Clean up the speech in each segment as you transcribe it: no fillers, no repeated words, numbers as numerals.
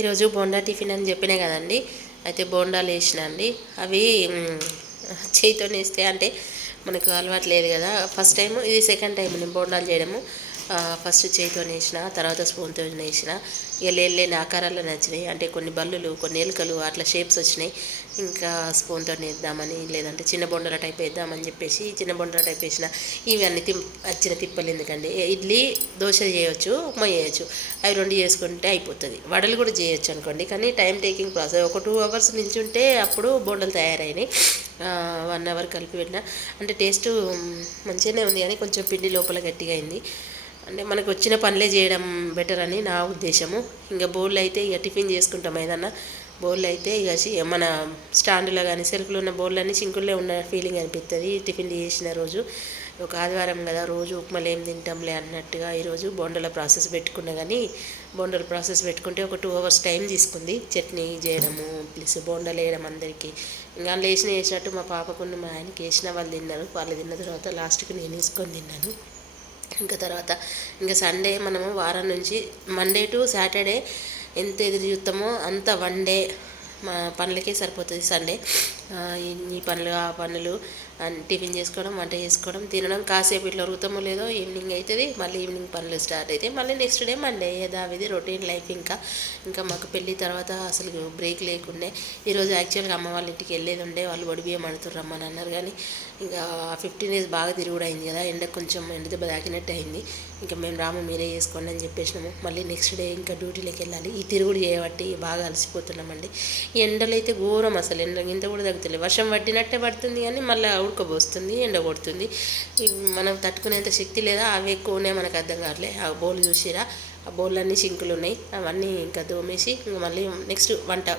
ఈరోజు బోండా టిఫిన్ అని చెప్పినా కదండి. అయితే బోండాలు వేసిన అండి. అవి చేయితో వేస్తే అంటే మనకు అలవాటు లేదు కదా. ఫస్ట్ టైం ఇది సెకండ్ టైం నేను బోండాలు చేయడము. ఫస్ట్ చేయితో వేసిన, తర్వాత స్పూన్తో వేసిన. ఇక లేని ఆకారాల్లో నచ్చినాయి. అంటే కొన్ని బల్లులు, కొన్ని ఎలుకలు అట్లా షేప్స్ వచ్చినాయి. ఇంకా స్పూన్తో వేద్దామని, లేదంటే చిన్న బొండల టైప్ వేద్దామని చెప్పేసి చిన్న బొండల టైప్ వేసిన. ఇవి అన్ని వచ్చిన తిప్పలు ఎందుకండి. ఇడ్లీ, దోశ చేయొచ్చు, ఉప్మా చేయొచ్చు. అవి రెండు చేసుకుంటే అయిపోతుంది. వడలు కూడా చేయొచ్చు అనుకోండి, కానీ టైం టేకింగ్ ప్రాసెస్. ఒక 2 అవర్స్ నిల్చుంటే అప్పుడు బొండలు తయారైనాయి. 1 అవర్ కలిపి పెట్టిన. అంటే టేస్ట్ మంచిగానే ఉంది, కానీ కొంచెం పిండి లోపల గట్టిగా అయింది. అంటే మనకు వచ్చిన పనులే చేయడం బెటర్ అని నా ఉద్దేశము. ఇంకా బౌల్ అయితే ఇక టిఫిన్ చేసుకుంటాం ఏదన్నా. బౌల్ అయితే ఇక మన స్టాండ్లో కానీ సెల్ఫ్లో ఉన్న బౌల్లన్నీ సింకుల్లో ఉన్న ఫీలింగ్ అనిపిస్తుంది టిఫిన్ చేసిన రోజు. ఒక ఆదివారం కదా, రోజు ఉప్మాలు ఏం తింటాంలే అన్నట్టుగా ఈరోజు బొండల ప్రాసెస్ పెట్టుకున్నా. కానీ బొండల ప్రాసెస్ పెట్టుకుంటే ఒక 2 అవర్స్ టైం తీసుకుంది. చట్నీ చేయడము ప్లస్ బొండలు వేయడం అందరికీ. ఇంకా వేసినట్టు మా పాపకున్న మా ఆయనకి వేసిన, వాళ్ళు తిన్నారు. వాళ్ళు తిన్న తర్వాత లాస్ట్కి నేను వేసుకొని తిన్నాను. ఇంకా తర్వాత ఇంకా సండే మనము వారం నుంచి మండే టు సాటర్డే ఎంత ఎదురు చూస్తామో అంత వన్ డే మా పనులకే సరిపోతుంది సండే. ఈ పనులు ఆ పనులు టిఫిన్ చేసుకోవడం, వంట చేసుకోవడం, తినడం. కాసేపు ఇట్లా ఉరుకుతామో లేదో ఈవినింగ్ అవుతుంది. మళ్ళీ ఈవినింగ్ పనులు స్టార్ట్ అయితే మళ్ళీ నెక్స్ట్ డే మండే. యథావిధి రొటీన్ లైఫ్. ఇంకా మాకు పెళ్ళి తర్వాత అసలు బ్రేక్ లేకుండే. ఈరోజు యాక్చువల్గా అమ్మ వాళ్ళ ఇంటికి వెళ్ళేది ఉండే. వాళ్ళు వడి బియ్యం అడుగుతారు రమ్మని అన్నారు. కానీ ఇంకా 15 days బాగా తిరుగుడు అయింది కదా, ఎండ కొంచెం ఎండ దెబ్బ తాకినట్టు అయింది. ఇంకా మేము రాము, మీరే చేసుకోండి అని చెప్పేసినాము. మళ్ళీ నెక్స్ట్ డే ఇంకా డ్యూటీలోకి వెళ్ళాలి. ఈ తిరుగుడు చేయబట్టి బాగా అలసిపోతున్నామండి. ఈ ఎండలు అయితే ఘోరం. అసలు ఇంత కూడా తగ్గుతుంది. వర్షం పట్టినట్టే పడుతుంది, కానీ మళ్ళీ ఉడకబోస్తుంది, ఎండ కొడుతుంది. మనం తట్టుకునేంత శక్తి లేదా, అవి ఎక్కువనే మనకు అర్థం కావట్లే. ఆ బౌల్ చూసిరా, ఆ బౌల్లన్నీ సింకులు ఉన్నాయి. అవన్నీ ఇంకా తోమేసి ఇంకా మళ్ళీ నెక్స్ట్ వంట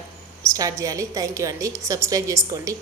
స్టార్ట్ చేయాలి. థ్యాంక్ యూ అండి. సబ్స్క్రైబ్ చేసుకోండి.